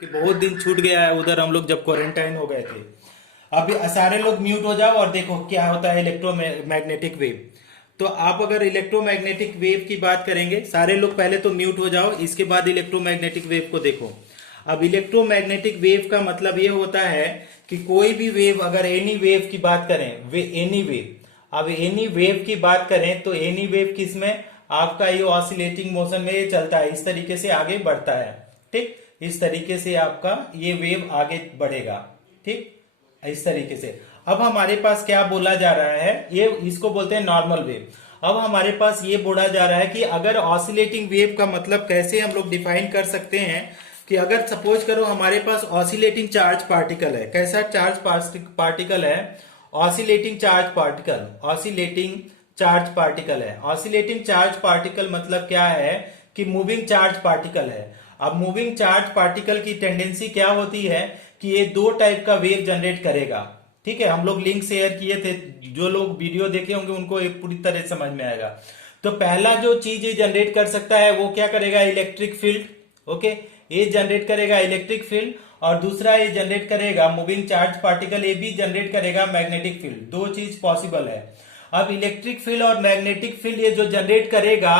कि बहुत दिन छूट गया है उधर, हम लोग जब क्वारंटाइन हो गए थे। अब सारे लोग म्यूट हो जाओ और देखो क्या होता है इलेक्ट्रोमैग्नेटिक वेव। तो आप अगर इलेक्ट्रोमैग्नेटिक वेव की बात करेंगे, सारे लोग पहले तो म्यूट हो जाओ, इसके बाद इलेक्ट्रोमैग्नेटिक वेव को देखो। अब इलेक्ट्रोमैग्नेटिक वेव का मतलब ये होता है कि कोई भी वेव, अगर एनी वेव की बात करें, वे एनी वेव, अब एनी वेव की बात करें तो एनी वेव किसमें, आपका ये ऑसिलेटिंग मोशन में ये चलता है, इस तरीके से आगे बढ़ता है। ठीक, इस तरीके से आपका ये वेव आगे बढ़ेगा। ठीक, इस तरीके से। अब हमारे पास क्या बोला जा रहा है, ये इसको बोलते हैं नॉर्मल वेव। अब हमारे पास ये बोला जा रहा है कि अगर ऑसिलेटिंग वेव का मतलब कैसे हम लोग डिफाइन कर सकते हैं, कि अगर सपोज करो हमारे पास ऑसिलेटिंग चार्ज पार्टिकल है। कैसा चार्ज पार्टिकल है? Oscillating charge particle, oscillating charge particle है। ऑसिलेटिंग चार्ज पार्टिकल मतलब क्या है कि मूविंग चार्ज पार्टिकल है। अब मूविंग चार्ज पार्टिकल की टेंडेंसी क्या होती है कि ये दो टाइप का वेव जनरेट करेगा। ठीक है, हम लोग लिंक शेयर किए थे, जो लोग वीडियो देखे होंगे उनको एक पूरी तरह समझ में आएगा। तो पहला जो चीज ये जनरेट कर सकता है वो क्या करेगा, इलेक्ट्रिक फील्ड। ओके, ये जनरेट करेगा इलेक्ट्रिक फील्ड, और दूसरा ये जनरेट करेगा मूविंग चार्ज पार्टिकल, ये भी जनरेट करेगा मैग्नेटिक फील्ड। दो चीज पॉसिबल है। अब इलेक्ट्रिक फील्ड और मैग्नेटिक फील्ड ये जो जनरेट करेगा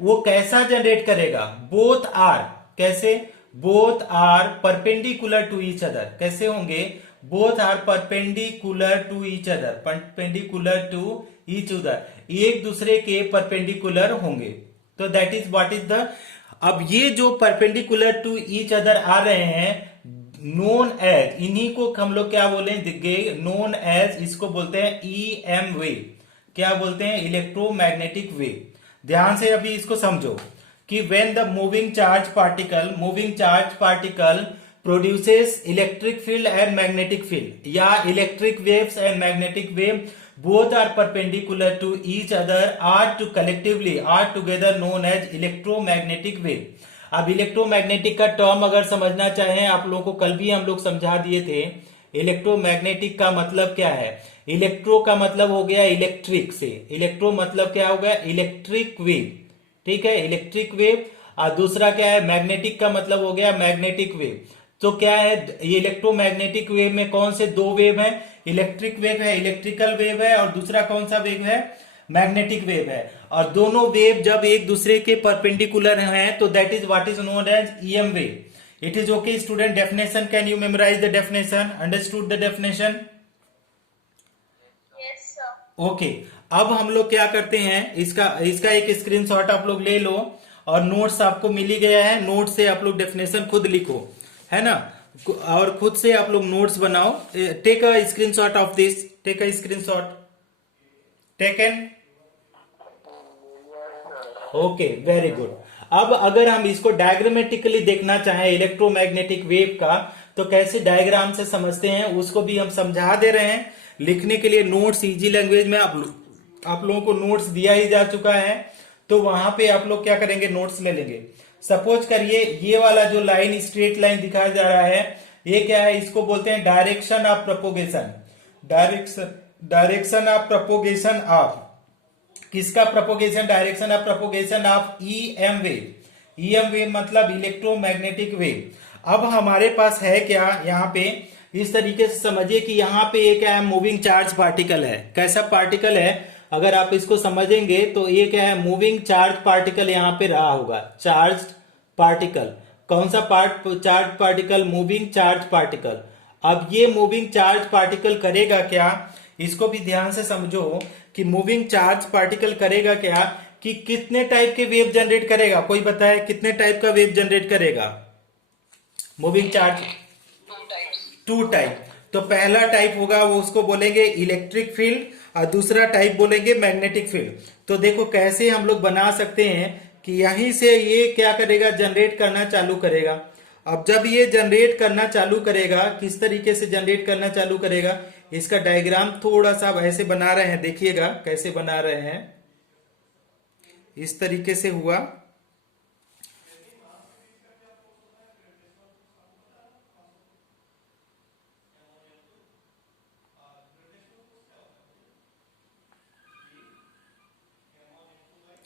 वो कैसा जनरेट करेगा, बोथ आर, कैसे, both are perpendicular to each other. कैसे होंगे, both are perpendicular to each other, perpendicular to each other, एक दूसरे के परपेंडिकुलर होंगे। तो that is what is the, अब ये जो परपेंडिकुलर टू ईच अदर आ रहे हैं, नोन एज, इन्हीं को हम लोग क्या बोलेंगे, नोन एज, इसको बोलते हैं ई एम वेव। क्या बोलते हैं, इलेक्ट्रोमैग्नेटिक वेव। ध्यान से अभी इसको समझो कि when the moving charge particle produces electric field and magnetic field, या electric waves and magnetic wave both are perpendicular to each other are to collectively are together known as electromagnetic wave। अब electromagnetic का term अगर समझना चाहें, आप लोगों को कल भी हम लोग समझा दिए थे। इलेक्ट्रोमैग्नेटिक का मतलब क्या है, इलेक्ट्रो का मतलब हो गया इलेक्ट्रिक से, इलेक्ट्रो मतलब क्या हो गया, इलेक्ट्रिक वेव। ठीक है, इलेक्ट्रिक वेव। और दूसरा क्या है, मैग्नेटिक का मतलब हो गया मैग्नेटिक वेव। तो क्या है, ये इलेक्ट्रोमैग्नेटिक वेव में कौन से दो वेव है, इलेक्ट्रिक वेव है, इलेक्ट्रिकल वेव है, और दूसरा कौन सा वेव है, मैग्नेटिक वेव है। और दोनों वेव जब एक दूसरे के परपेंडिकुलर हैं तो that is what is known as EM wave. It is okay student, definition, can you memorise the definition, understood the definition? Okay, अब हम लोग क्या करते हैं, इसका इसका एक स्क्रीनशॉट आप लोग ले लो, और नोट्स आपको मिल ही गया है, नोट से आप लोग डेफिनेशन खुद लिखो, है ना, और खुद से आप लोग नोट्स बनाओ। Take a screenshot of this, take a screenshot, taken. Okay, very good. अब अगर हम इसको डायग्रामेटिकली देखना चाहें इलेक्ट्रोमैग्नेटिक वेव का, तो कैसे डायग्राम से समझते हैं उसको भी हम समझा दे रहे हैं। लिखने के लिए नोट्स इजी लैंग्वेज में आप लोगों को नोट्स दिया ही जा चुका है, तो वहां पे आप लोग क्या करेंगे, नोट्स ले लेंगे। सपोज करिए ये वाला जो लाइन, स्ट्रेट लाइन दिखाया जा रहा है, ये क्या है, इसको बोलते हैं direction of propagation. Direction of propagation of किसका, propagation, direction of propagation of E M wave. E M wave मतलब इलेक्ट्रोमैग्नेटिक वेव। अब हमारे पास है क्या यहाँ पे, इस तरीके से समझिए कि यहाँ पे एक क्या है, मूविंग चार्ज पार्टिकल है। कैसा पार्टिकल है, अगर आप इसको समझेंगे तो ये क्या है, मूविंग चार्ज पार्टिकल यहाँ पे रहा होगा, चार्ज पार्टिकल। कौन सा charge particle, moving charge particle. अब ये मूविंग चार्ज पार्टिकल करेगा क्या, इसको भी ध्यान से समझो कि मूविंग चार्ज पार्टिकल करेगा क्या, कि कितने टाइप के वेव जनरेट करेगा, कोई बताए कितने टाइप का वेव जनरेट करेगा मूविंग चार्ज, टू टाइप। तो पहला टाइप होगा वो उसको बोलेंगे इलेक्ट्रिक फील्ड, और दूसरा टाइप बोलेंगे मैग्नेटिक फील्ड। तो देखो कैसे हम लोग बना सकते हैं कि यहीं से ये क्या करेगा, जनरेट करना चालू करेगा। अब जब ये जनरेट करना चालू करेगा, किस तरीके से जनरेट करना चालू करेगा, इसका डायग्राम थोड़ा सा ऐसे बना रहे हैं, देखिएगा कैसे बना रहे हैं। इस तरीके से हुआ,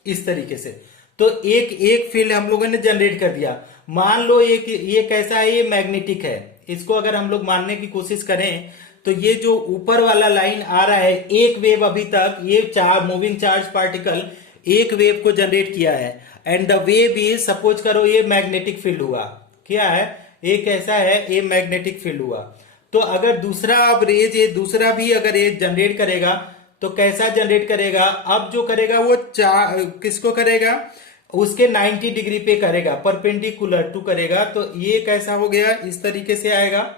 इस तरीके से। तो एक एक फील्ड हम लोगों ने जनरेट कर दिया। मान लो एक ये कैसा है, ये मैग्नेटिक है। इसको अगर हम लोग मानने की कोशिश करें तो ये जो ऊपर वाला लाइन आ रहा है, एक वेव अभी तक ये मूविंग चार्ज पार्टिकल एक वेव को जनरेट किया है, and the wave is, suppose करो ये मैग्नेटिक फील्ड हुआ। क्या है, एक ऐसा है, ये मैग्नेटिक फील्ड हुआ। तो अगर दूसरा अब रेज, ये दूसरा भी अगर ये जनरेट करेगा तो कैसा जनरेट करेगा, अब जो करेगा वो किसको करेगा, उसके 90 डिग्री पे करेगा, परपेंडिकुलर टू करेगा। तो ये कैसा हो गया, इस तरीके से आएगा,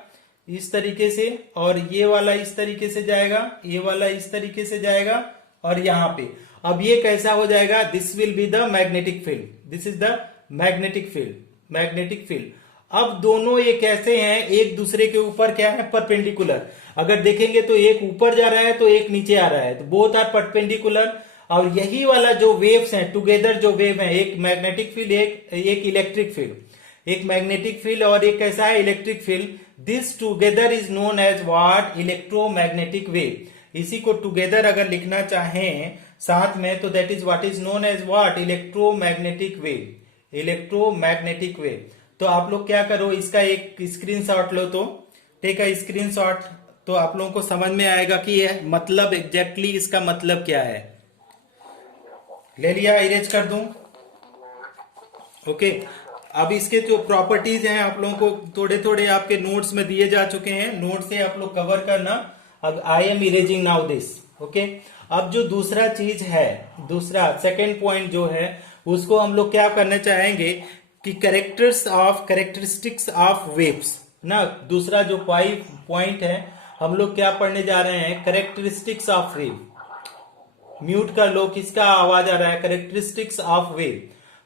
इस तरीके से, और ये वाला इस तरीके से जाएगा, ये वाला इस तरीके से जाएगा, और यहां पे अब ये कैसा हो जाएगा, this will be the magnetic field, this is the magnetic field, magnetic field. अब दोनों ये कैसे हैं, एक दूसरे के ऊपर क्या है, परपेंडिकुलर। अगर देखेंगे तो एक ऊपर जा रहा है तो एक नीचे आ रहा है, तो बोथ आर परपेंडिकुलर। और यही वाला जो वेव्स हैं टुगेदर, जो वेव है, एक मैग्नेटिक फील्ड, एक इलेक्ट्रिक फील्ड, एक मैग्नेटिक फील्ड और एक कैसा है, electric field. This together is known as what, electromagnetic wave. इसी को टुगेदर अगर लिखना चाहें साथ में तो that is what is known as what, electromagnetic wave, electromagnetic wave. तो आप लोग क्या करो, इसका एक स्क्रीनशॉट लो, तो टेक अ स्क्रीनशॉट, तो आप लोगों को समझ में आएगा कि यह मतलब एग्जैक्टली इसका मतलब क्या है। ले लिया, इरेज कर दूं, ओके। अब इसके जो प्रॉपर्टीज हैं आप लोगों को थोड़े थोड़े आपके नोट्स में दिए जा चुके हैं, नोट से आप लोग कवर करना। अब I am erasing now this, okay. अब जो दूसरा चीज है, दूसरा सेकेंड पॉइंट जो है, उसको हम लोग क्या करना चाहेंगे कि कैरेक्टरिस्टिक्स ऑफ वेव्स ना। दूसरा जो पॉइंट है, हम लोग क्या पढ़ने जा रहे हैं, कैरेक्टरिस्टिक्स ऑफ वेव। म्यूट कर लो, किसका आवाज आ रहा है, कैरेक्टरिस्टिक्स ऑफ वेव।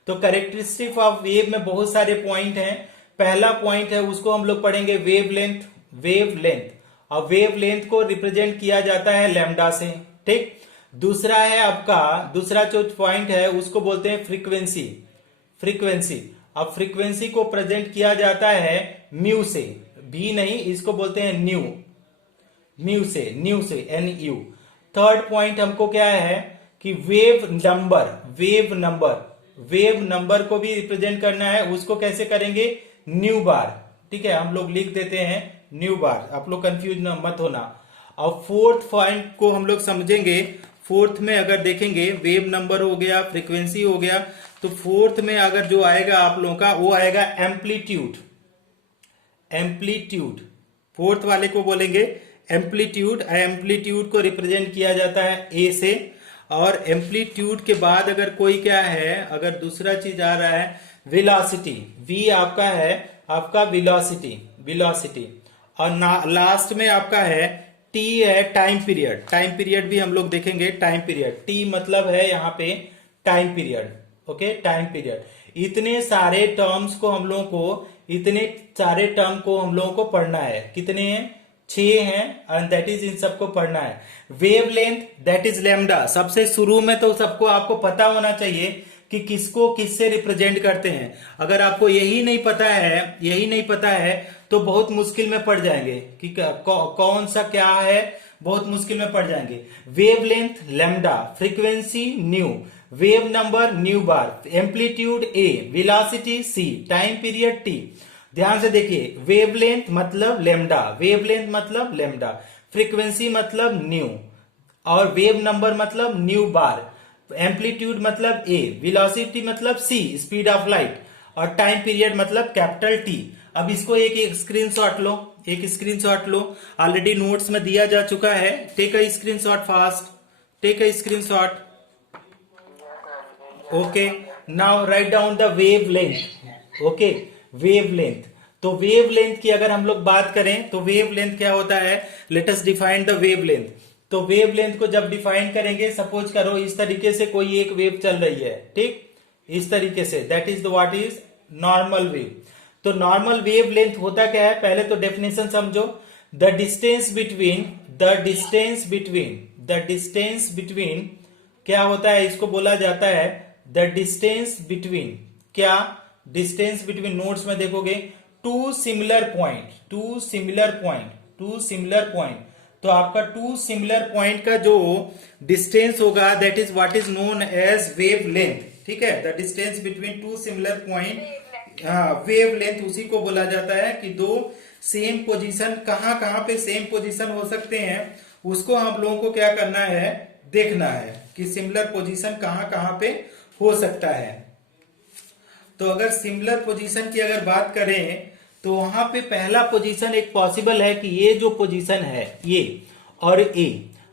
तो कैरेक्टरिस्टिक ऑफ वेव में बहुत सारे पॉइंट हैं। पहला पॉइंट है, उसको हम लोग पढ़ेंगे वेव लेंथ, वेव लेंथ। और वेव लेंथ को रिप्रेजेंट किया जाता है लैम्डा से, ठीक। दूसरा है आपका, दूसरा जो पॉइंट है उसको बोलते हैं फ्रीक्वेंसी, फ्रीक्वेंसी। अब फ्रीक्वेंसी को प्रेजेंट किया जाता है म्यू से, भी नहीं, इसको बोलते हैं न्यू, म्यू से, न्यू से, NU। थर्ड पॉइंट हमको क्या है कि wave number, wave number, wave number को भी रिप्रेजेंट करना है, उसको कैसे करेंगे, न्यू बार, ठीक है, हम लोग लिख देते हैं न्यू बार, आप लोग कंफ्यूज मत होना। अब फोर्थ पॉइंट को हम लोग समझेंगे। फोर्थ में अगर देखेंगे, वेव नंबर हो गया, फ्रीक्वेंसी हो गया, तो फोर्थ में अगर जो आएगा आप लोगों का, वो आएगा एम्पलीट्यूड, एम्पलीट्यूड। फोर्थ वाले को बोलेंगे एम्पलीट्यूड। एम्पलीट्यूड को रिप्रेजेंट किया जाता है ए से। और एम्पलीट्यूड के बाद अगर कोई क्या है, अगर दूसरा चीज आ रहा है, वेलोसिटी, वी आपका है, आपका वेलोसिटी, वेलोसिटी। और लास्ट में आपका है टी है, टाइम पीरियड। टाइम पीरियड भी हम लोग देखेंगे, टाइम पीरियड, टी मतलब है यहाँ पे time period, okay, time period. इतने सारे टर्म्स को हम लोगों को, इतने सारे टर्म को हम लोगों को पढ़ना है। कितने हैं, 6 हैं, एंड दैट इज इन सबको पढ़ना है। Wave length that is lambda. सबसे शुरू में तो सबको आपको पता होना चाहिए कि किसको किससे रिप्रेजेंट करते हैं। अगर आपको यही नहीं पता है, यही नहीं पता है तो बहुत मुश्किल में पड़ जाएंगे कि कौन सा क्या है, बहुत मुश्किल में पड़ जाएंगे। Wave length lambda, frequency nu, wave number nu bar, amplitude A, velocity C, time period T. ध्यान से देखिए, वेवलेंथ मतलब लेमडा, वेवलेंथ मतलब लेमडा, फ्रीक्वेंसी मतलब न्यू, और वेव नंबर मतलब न्यू बार, एम्पलीट्यूड मतलब ए, वेलोसिटी मतलब सी, स्पीड ऑफ लाइट, और टाइम पीरियड मतलब कैपिटल टी। अब इसको एक स्क्रीनशॉट लो, एक स्क्रीनशॉट लो, ऑलरेडी नोट्स में दिया जा चुका है। Take a screenshot fast, take a screenshot, okay. Now write down the wave length, okay, wave length. तो वेव लेंथ की अगर हम लोग बात करें तो वेव लेंथ क्या होता है, let us define the wave length. तो वेव लेंथ को जब डिफाइन करेंगे, सपोज करो इस तरीके से कोई एक वेव चल रही है, ठीक, इस तरीके से, that is what is normal wave. तो नॉर्मल वेव लेंथ होता क्या है, पहले तो डेफिनेशन समझो। The distance between, the distance between, the distance between क्या होता है, इसको बोला जाता है द डिस्टेंस बिटवीन, क्या, डिस्टेंस बिटवीन, नोट्स में देखोगे, two similar point, two similar point, two similar point. तो आपका टू सिमिलर पॉइंट का जो डिस्टेंस होगा that is what is known as wave length, ठीक है, the distance between two similar point, हाँ वेव लेंथ उसी को बोला जाता है कि दो सेम पोजीशन कहाँ कहाँ पे सेम पोजीशन हो सकते हैं, उसको हम लोगों को क्या करना है, देखना है कि सिमिलर पोजीशन कहाँ कहाँ पे हो सकता है। तो अगर सिमिलर पोजीशन की अगर बात करें तो वहां पे पहला पोजीशन एक पॉसिबल है कि ये जो पोजीशन है ये और ए,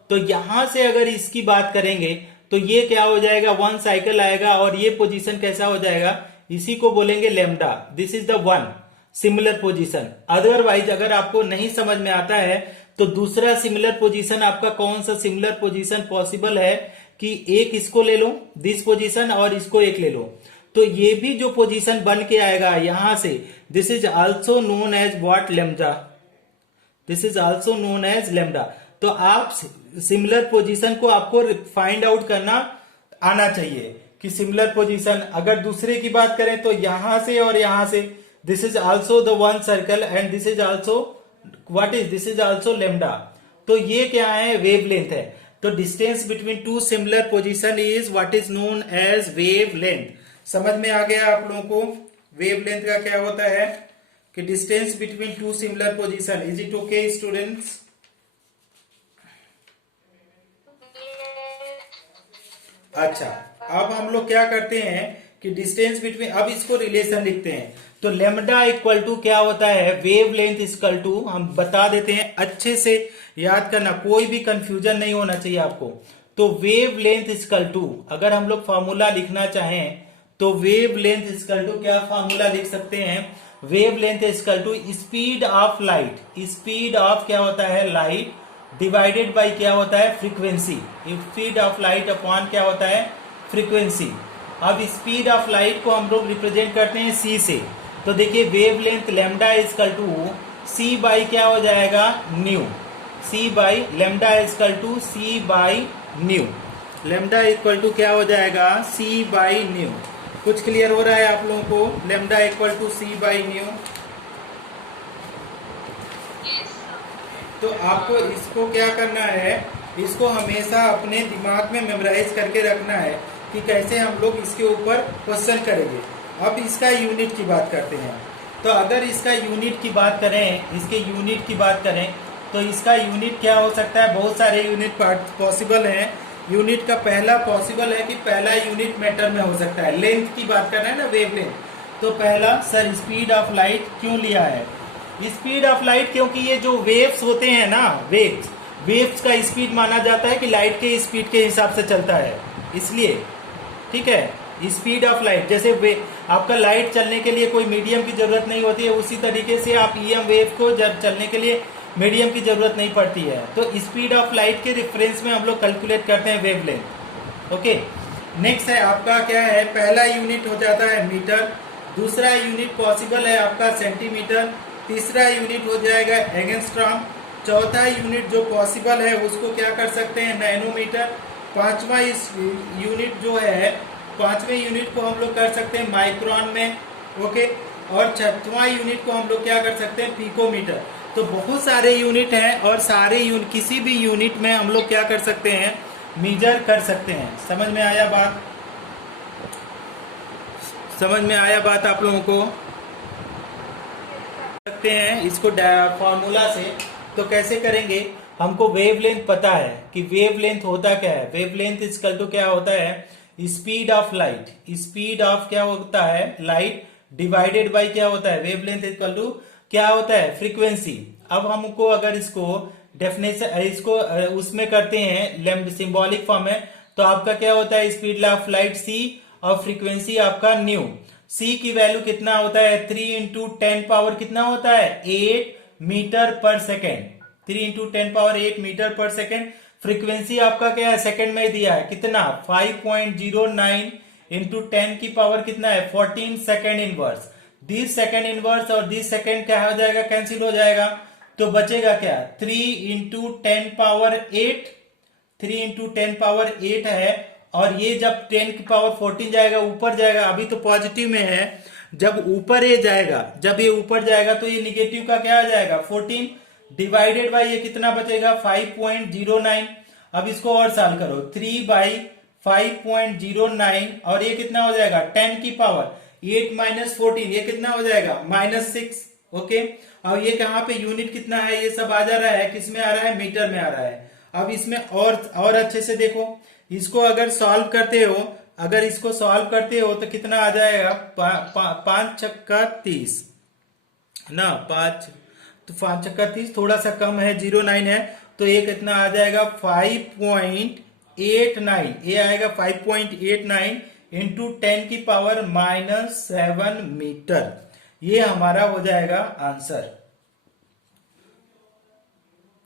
तो यहां से अगर इसकी बात करेंगे तो ये क्या हो जाएगा, वन साइकिल आएगा और ये पोजीशन कैसा हो जाएगा, इसी को बोलेंगे lambda. This is the one similar position. Otherwise अगर आपको नहीं समझ में आता है तो दूसरा सिमिलर पोजीशन आपका कौन सा सिमिलर पोजीशन पॉसिबल है कि एक इसको ले लो दिस पोजीशन और इसको एक ले लो, तो ये भी जो पोजीशन बन के आएगा यहां से, this is also known as what, lambda. This is also known as lambda. तो आप सिमिलर पोजीशन को आपको फाइंड आउट करना आना चाहिए कि सिमिलर पोजीशन, अगर दूसरे की बात करें तो यहां से और यहां से, this is also the one circle and this is also what is, this is also lambda. तो ये क्या है, वेवलेंथ है। तो distance between two similar position is what is known as wavelength. समझ में आ गया आप लोगों को वेवलेंथ का क्या होता है कि distance between two similar position. Is it okay students? अच्छा, अब हम लोग क्या करते हैं कि डिस्टेंस बिटवीन, अब इसको रिलेशन लिखते हैं। तो लेमडा इक्वल टू क्या होता है, वेवलेंथ इक्वल टू, हम बता देते हैं अच्छे से याद करना, कोई भी कंफ्यूजन नहीं होना चाहिए आपको। तो वेवलेंथ इक्वल टू, अगर हम लोग फॉर्मूला लिखना चाहें तो वेवलेंथ इक्वल टू क्या फॉर्मूला लिख सकते हैं, wavelength equal to speed of light, speed of क्या होता है लाइट डिवाइडेड बाय क्या होता है frequency, speed of light upon क्या होता है फ्रीक्वेंसी। अब स्पीड ऑफ लाइट को हम लोग रिप्रेजेंट करते हैं सी से, तो देखिए wavelength lambda equal to C by क्या हो जाएगा nu, C by lambda equal to C by nu, lambda equal to क्या हो जाएगा सी बाई न्यू। कुछ क्लियर हो रहा है आप लोगों को, lambda equal to C by nu. तो आपको इसको क्या करना है, इसको हमेशा अपने दिमाग में मेमोराइज करके रखना है कि कैसे हम लोग इसके ऊपर क्वेश्चन करेंगे। अब इसका यूनिट की बात करते हैं। तो अगर इसका यूनिट की बात करें, इसके यूनिट की बात करें तो इसका यूनिट क्या हो सकता है, बहुत सारे यूनिट पॉसिबल हैं। यूनिट का पहला पॉसिबल है कि पहला यूनिट मीटर में हो सकता है। लेंथ की बात कर रहे हैं ना, वेवलेंथ, तो पहला सर स्पीड ऑफ लाइट क्यों लिया है, स्पीड ऑफ लाइट क्योंकि ये जो वेव्स होते हैं ना, वेव्स का स्पीड माना जाता है कि लाइट के स्पीड के हिसाब से चलता है, इसलिए ठीक है। स्पीड ऑफ लाइट, जैसे आपका लाइट चलने के लिए कोई मीडियम की जरूरत नहीं होती है, उसी तरीके से आप ईएम वेव को जब चलने के लिए मीडियम की जरूरत नहीं पड़ती है। तो स्पीड ऑफ लाइट के रेफरेंस में हम लोग कैलकुलेट करते हैं वेवलेंथ। ओके, नेक्स्ट है आपका क्या है, पहला यूनिट हो जाता है मीटर, दूसरा यूनिट पॉसिबल है आपका सेंटीमीटर, तीसरा यूनिट हो जाएगा एंगस्ट्रॉम, चौथा यूनिट जो पॉसिबल है उसको क्या कर सकते हैं नैनोमीटर, पांचवा इस यूनिट जो है, पांचवें यूनिट को हम लोग कर सकते हैं माइक्रोन में, ओके, और छठवां यूनिट को हम लोग क्या कर सकते हैं पिकोमीटर। तो बहुत सारे यूनिट हैं और सारे किसी भी यूनिट में हम लोग क्या कर सकते हैं, मेजर कर सकते हैं। समझ में आया बात, समझ में आया बात आप लोगों को? सकते हैं इसको फॉर्मूला से। तो कैसे करेंगे, हमको वेवलेंथ पता है कि वेवलेंथ होता क्या है, वेवलेंथ इक्वल टू क्या होता है speed of light, speed of क्या होता है लाइट डिवाइडेड बाय क्या होता है वेवलेंथ इक्वल टू क्या होता है फ्रीक्वेंसी। अब हमको अगर इसको डेफिनेशन इसको उसमें करते हैं सिंबॉलिक फॉर्म में, तो आपका क्या होता है स्पीड ऑफ लाइट सी और फ्रीक्वेंसी आपका न्यू। सी की वैल्यू कितना होता है 3 इंटू 10 पावर कितना होता है 8 meter per second, 3 into 10 power 8 meter per second. Frequency आपका क्या है सेकंड में दिया है कितना 5.09 इंटू 10 की पावर कितना है 14 second inverse. This second inverse और दिस सेकेंड क्या हो जाएगा कैंसिल हो जाएगा, तो बचेगा क्या 3 इंटू 10 पावर 8, 3 इंटू 10 पावर 8 है, और ये जब 10 की पावर 14 जाएगा ऊपर जाएगा, अभी तो पॉजिटिव में है, जब ऊपर ये जाएगा, जब ये ऊपर जाएगा तो ये निगेटिव का क्या आ जाएगा 14 डिवाइडेड बाय ये कितना बचेगा 5.09। अब इसको और सॉल्व करो, 3 बाई 5.09 और ये कितना हो जाएगा 10 की पावर 8 माइनस 14, ये कितना हो जाएगा -6। ओके, अब ये कहाँ पे यूनिट कितना है, ये सब आ जा रहा है, किस में आ रहा है, मीटर में आ रहा है। अब इसमें और अच्छे से देखो, इसको अगर सॉल्व करते हो, अगर इसको सॉल्व करते हो तो कितना आ जाएगा, 5 छक्का 30 ना, 5 तो 5 छक्का 30, थोड़ा सा कम है, 09 है, तो ये कितना आ जाएगा 5.89, ये आएगा 5.89 इंटू 10 की पावर -7 मीटर। ये हमारा हो जाएगा आंसर।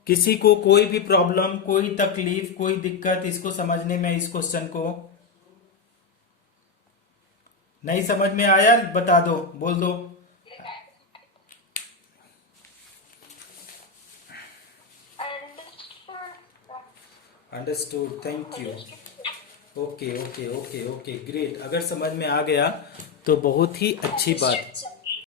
किसी को कोई भी प्रॉब्लम, कोई तकलीफ, कोई दिक्कत इसको समझने में, इस क्वेश्चन को नहीं समझ में आया, बता दो, बोल दो। Understood, thank you. Okay okay okay okay, great. अगर समझ में आ गया तो बहुत ही अच्छी बात।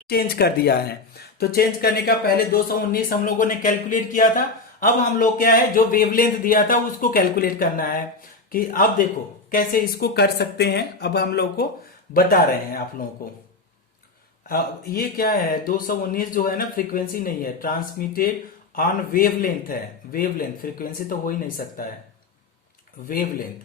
चेंज कर दिया है, तो चेंज करने का पहले 219 हम लोगों ने कैलकुलेट किया था, अब हम लोग क्या है, जो वेवलेंथ दिया था उसको कैलकुलेट करना है। कि अब देखो कैसे इसको कर सकते हैं, अब हम लोग को बता रहे हैं आप लोगों को। ये क्या है, 219 जो है ना, फ्रीक्वेंसी नहीं है, ट्रांसमिटेड ऑन वेवलेंथ है। वेवलेंथ, फ्रीक्वेंसी तो हो ही नहीं सकता है। वेवलेंथ,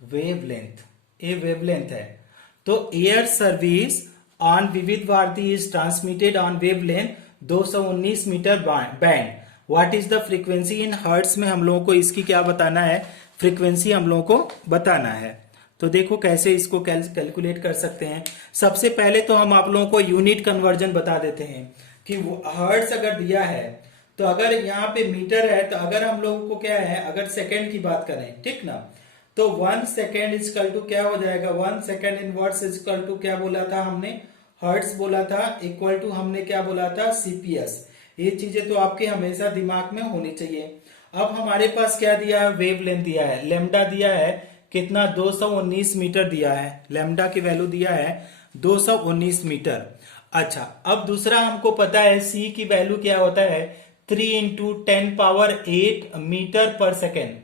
वेवलेंथ, ये वेवलेंथ है। तो air service on Vividh Bharati is transmitted on wavelength 219 metre band. What is the frequency in hertz में हम लोगों को इसकी क्या बताना है, फ्रीक्वेंसी हम लोगों को बताना है। तो देखो कैसे इसको कैलकुलेट कर सकते हैं। सबसे पहले तो हम आप लोगों को यूनिट कन्वर्जन बता देते हैं कि हर्ट्स अगर दिया है, तो अगर यहाँ पे मीटर है, तो अगर हम लोगों को क्या है, अगर सेकेंड की बात करें, ठीक ना, तो 1 सेकेंड इजकल टू क्या हो जाएगा, 1 सेकेंड इनवर्स इजकल टू क्या बोला था हमने, हर्ट्स बोला था, इक्वल टू हमने क्या बोला था, सीपीएस। ये चीजें तो आपके हमेशा दिमाग में होनी चाहिए। अब हमारे पास क्या दिया है, वेवलेंथ दिया है, लेमडा दिया है कितना, 219 मीटर दिया है, लेमडा की वैल्यू दिया है 219 मीटर। अच्छा, अब दूसरा हमको पता है सी की वैल्यू क्या होता है, 3 into 10 power 8 meter per second.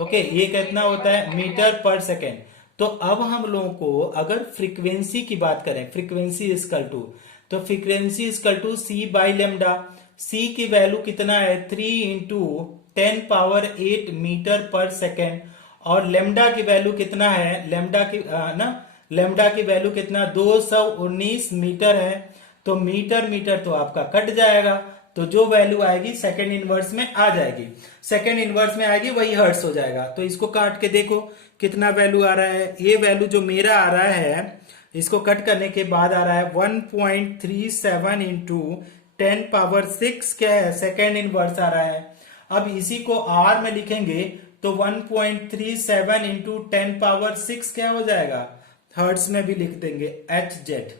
Okay, ये कितना होता है, मीटर पर सेकेंड। तो अब हम लोगों को अगर फ्रीक्वेंसी की बात करें, फ्रीक्वेंसी इजकल टू, तो frequency is equal to C by lambda. C की वैल्यू कितना है, 3 into 10 power 8 meter per second. और लेमडा की वैल्यू कितना है, लेमडा की लेमडा की वैल्यू कितना, 219 मीटर है। तो मीटर मीटर तो आपका कट जाएगा, तो जो वैल्यू आएगी सेकेंड इनवर्स में आ जाएगी, सेकेंड इनवर्स में आएगी, वही हर्ट्स हो जाएगा। तो इसको काट के देखो कितना वैल्यू आ रहा है। ये वैल्यू जो मेरा आ रहा है, इसको कट करने के बाद आ रहा है 1.37 इंटू 10 पावर 6 क्या है, सेकेंड इनवर्स आ रहा है। अब इसी को आर में लिखेंगे तो 1.37 इंटू 10 पावर 6 क्या हो जाएगा, हर्ट्स में भी लिख देंगे, एच जेड।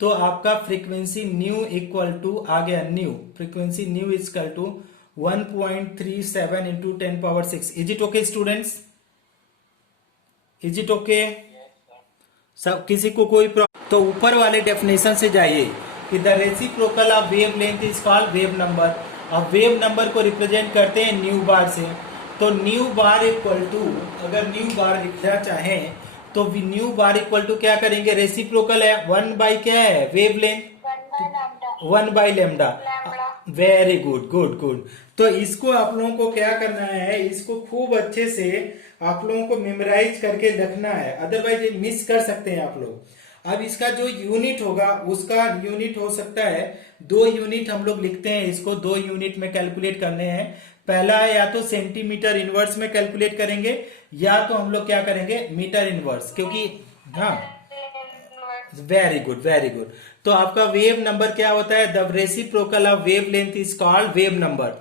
तो आपका फ्रीक्वेंसी न्यू इक्वल टू आ गया, nu frequency nu equal to 1.37 into 10 power 6। Is it okay students, is it okay? सब किसी को कोई प्रॉब्लम? तो ऊपर वाले डेफिनेशन से जाइए कि the reciprocal of wave length is called wave number. अब वेव नंबर को रिप्रेजेंट करते हैं न्यू बार से। तो न्यू बार इक्वल टू, अगर न्यू बार लिखना चाहें तो न्यू बार इक्वल टू क्या करेंगे, रेसिप्रोकल है 1 बाई क्या है, wave length, 1 by lambda. Very good, good good. तो इसको आप लोगों को क्या करना है, इसको खूब अच्छे से आप लोगों को मेमोराइज करके रखना है, अदरवाइज ये मिस कर सकते हैं आप लोग। अब इसका जो यूनिट होगा, उसका यूनिट हो सकता है 2 यूनिट हम लोग लिखते हैं, इसको 2 यूनिट में कैलकुलेट करने हैं। पहला है या तो सेंटीमीटर इनवर्स में कैलकुलेट करेंगे, या तो हम लोग क्या करेंगे, मीटर इनवर्स, क्योंकि हाँ, वेरी गुड वेरी गुड। तो आपका वेव नंबर क्या होता है, the reciprocal of wave length is called wave number,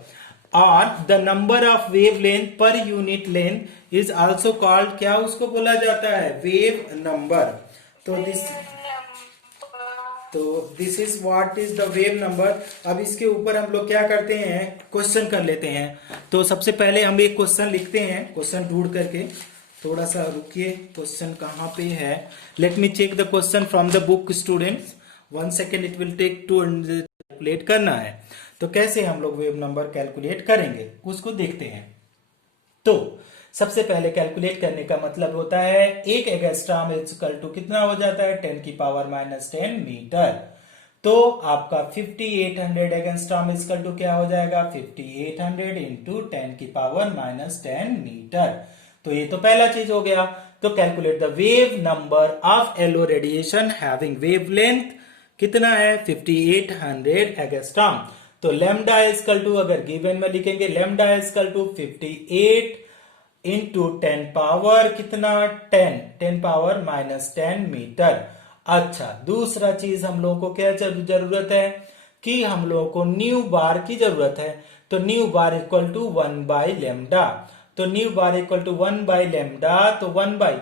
और the number of wave length per unit length is also called, क्या उसको बोला जाता है, वेव नंबर। तो this is what is the wave number. अब इसके ऊपर हम लोग क्या करते हैं, क्वेश्चन कर लेते हैं। तो सबसे पहले हम एक क्वेश्चन लिखते हैं, क्वेश्चन ढूंढ करके, थोड़ा सा रुकिए, क्वेश्चन कहाँ पे है, let me check the question from the book students, 1 second it will take to calculate करना है। तो कैसे हम लोग वेव नंबर कैलकुलेट करेंगे उसको देखते हैं। तो सबसे पहले कैलकुलेट करने का मतलब होता है एक एंगस्ट्रॉम इज इक्वल टू कितना हो जाता है 10 की पावर माइनस 10 मीटर। तो आपका 5800 एंगस्ट्रॉम इज इक्वल टू क्या हो जाएगा 5800 इंटू 10 की पावर माइनस 10 मीटर। तो ये तो पहला चीज हो गया। तो calculate the wave number of yellow radiation having wavelength कितना है 5800 एंगस्ट्रॉम। तो लैम्डा इजकल टू अगर गिवन में लिखेंगे lambda equal to 58 into 10 power कितना 10 पावर माइनस 10 मीटर। अच्छा दूसरा चीज हम लोगों को क्या जरूरत है कि हम लोगों को न्यू बार की जरूरत है। तो nu bar equal to 1 by lambda. तो nu bar equal to 1 by lambda. तो 1 बाई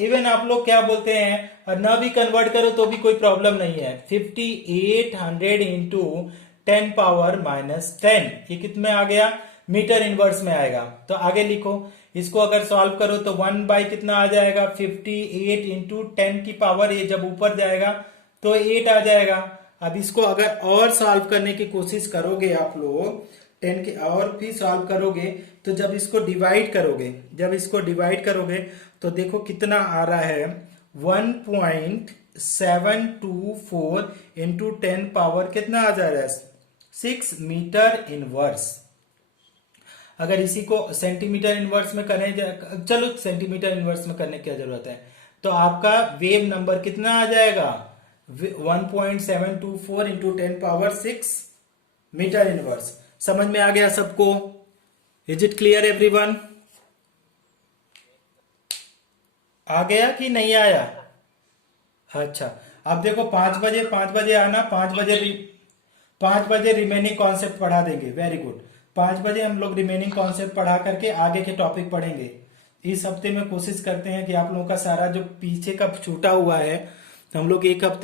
इवन आप लोग क्या बोलते हैं और ना भी कन्वर्ट करो तो भी कोई प्रॉब्लम नहीं है। 5800 इंटू 10 पावर माइनस 10 ये कितने आ गया मीटर इनवर्स में आएगा। तो आगे लिखो इसको अगर सॉल्व करो तो 1 बाई कितना आ जाएगा 58 इंटू 10 की पावर ये जब ऊपर जाएगा तो 8 आ जाएगा। अब इसको अगर और सॉल्व करने की कोशिश करोगे आप लोग 10 के और भी सॉल्व करोगे तो जब इसको डिवाइड करोगे तो देखो कितना आ रहा है 1.724 इंटू 10 पावर कितना आ जा रहा है 6 मीटर इनवर्स। अगर इसी को सेंटीमीटर इनवर्स में करने चलो सेंटीमीटर इनवर्स में करने की क्या जरूरत है। तो आपका वेव नंबर कितना आ जाएगा 1.724 इंटू 10 पावर 6 मीटर इनवर्स। समझ में आ गया सबको। Is it clear everyone. आ गया कि नहीं आया। अच्छा अब देखो 5 बजे आना 5 बजे रिमेनिंग कॉन्सेप्ट पढ़ा देंगे। वेरी गुड 5 बजे हम लोग रिमेनिंग कॉन्सेप्ट पढ़ा करके आगे के टॉपिक पढ़ेंगे। इस हफ्ते में कोशिश करते हैं कि आप लोगों का सारा जो पीछे का छूटा हुआ है हम लोग एक हफ्ते